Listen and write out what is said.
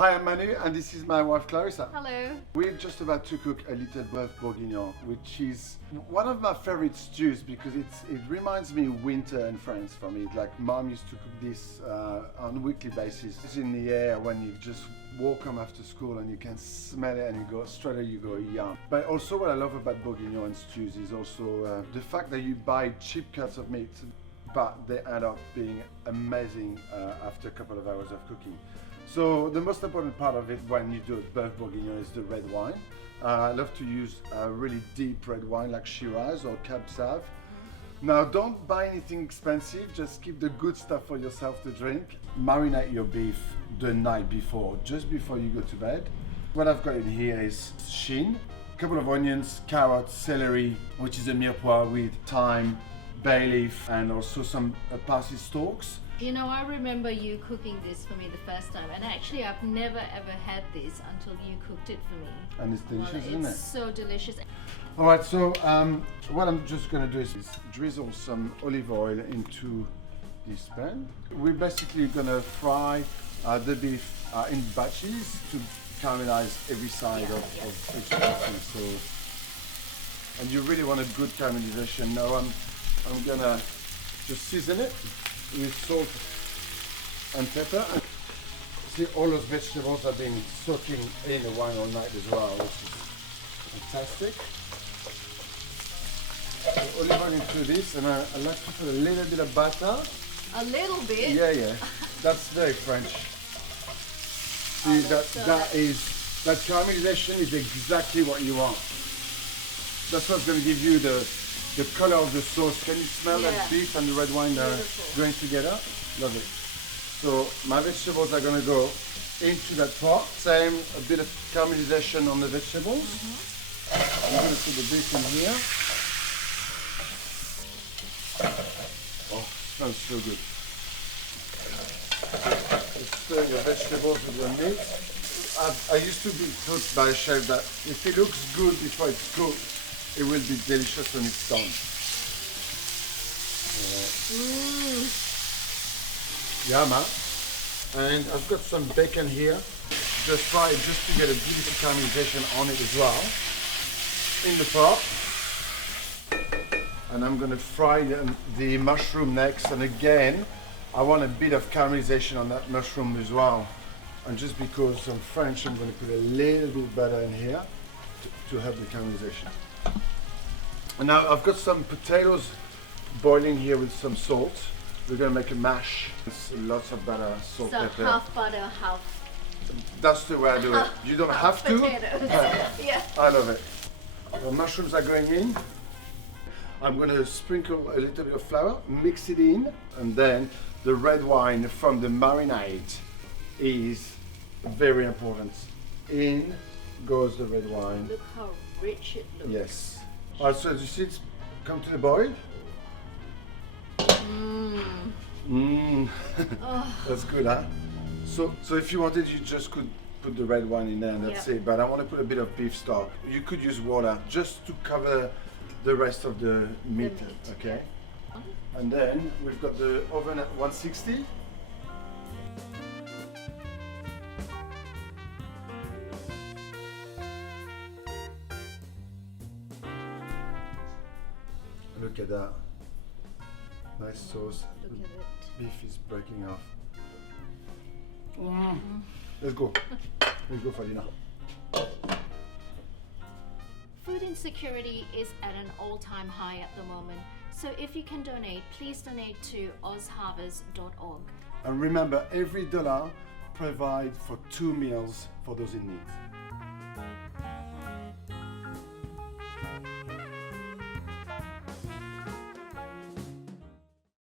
Hi, I'm Manu, and this is my wife Clarissa. Hello. We're just about to cook a little Beef Bourguignon, which is one of my favorite stews because it reminds me of winter in France for me. Like mom used to cook this on a weekly basis. It's in the air when you just walk home after school and you can smell it and you go straight away, you go yum. But also what I love about Bourguignon and stews is also the fact that you buy cheap cuts of meat, but they end up being amazing after a couple of hours of cooking. So the most important part of it when you do a Beef Bourguignon is the red wine. I love to use a really deep red wine like Shiraz or Cab Sauv. Now don't buy anything expensive, just keep the good stuff for yourself to drink. Marinate your beef the night before, just before you go to bed. What I've got in here is shin, a couple of onions, carrots, celery, which is a mirepoix with thyme, bay leaf, and also some parsley stalks. You know, I remember you cooking this for me the first time, and actually I've never ever had this until you cooked it for me. And it's delicious, isn't it? It's so delicious. All right, so what I'm just gonna do is drizzle some olive oil into this pan. We're basically gonna fry the beef in batches to caramelize every side of each piece. So, and you really want a good caramelization. Now I'm gonna just season it with salt and pepper. See, all those vegetables have been soaking in the wine all night as well, which is fantastic. So olive oil into this, and I like to put a little bit of butter. A little bit? Yeah, that's very French. See, that caramelization is exactly what you want. That's what's going to give you the color of the sauce. Can you smell that beef and the red wine going together? Love it. So my vegetables are going to go into that pot. Same, a bit of caramelization on the vegetables. I'm going to put the beef in here. Oh, smells so good. Just stir your vegetables with your meat. I used to be taught by a chef that if it looks good before it's cooked, it will be delicious when it's done. Yum, huh? And I've got some bacon here. Just fry it just to get a beautiful caramelization on it as well. In the pot. And I'm going to fry the mushroom next. And again, I want a bit of caramelization on that mushroom as well. And just because I'm French, I'm going to put a little bit of butter in here to help the caramelization. And now I've got some potatoes boiling here with some salt. We're going to make a mash. It's lots of butter, salt, so pepper. half butter, half. That's the way I do it. You don't have to. Potatoes. Yeah. I love it. The mushrooms are going in. I'm going to sprinkle a little bit of flour, mix it in, and then the red wine from the marinade is very important. In goes the red wine. Look how rich it looks. Yes. Alright, so you see it come to the boil? That's good, huh? So if you wanted, you just could put the red wine in there and that's it. But I want to put a bit of beef stock. You could use water just to cover the rest of the meat. Okay? And then we've got the oven at 160. Look at that. Nice sauce. Look at it. Beef is breaking off. Let's go. Let's go for dinner. Food insecurity is at an all-time high at the moment. So if you can donate, please donate to ozharvest.org. And remember, every dollar provides for 2 meals for those in need.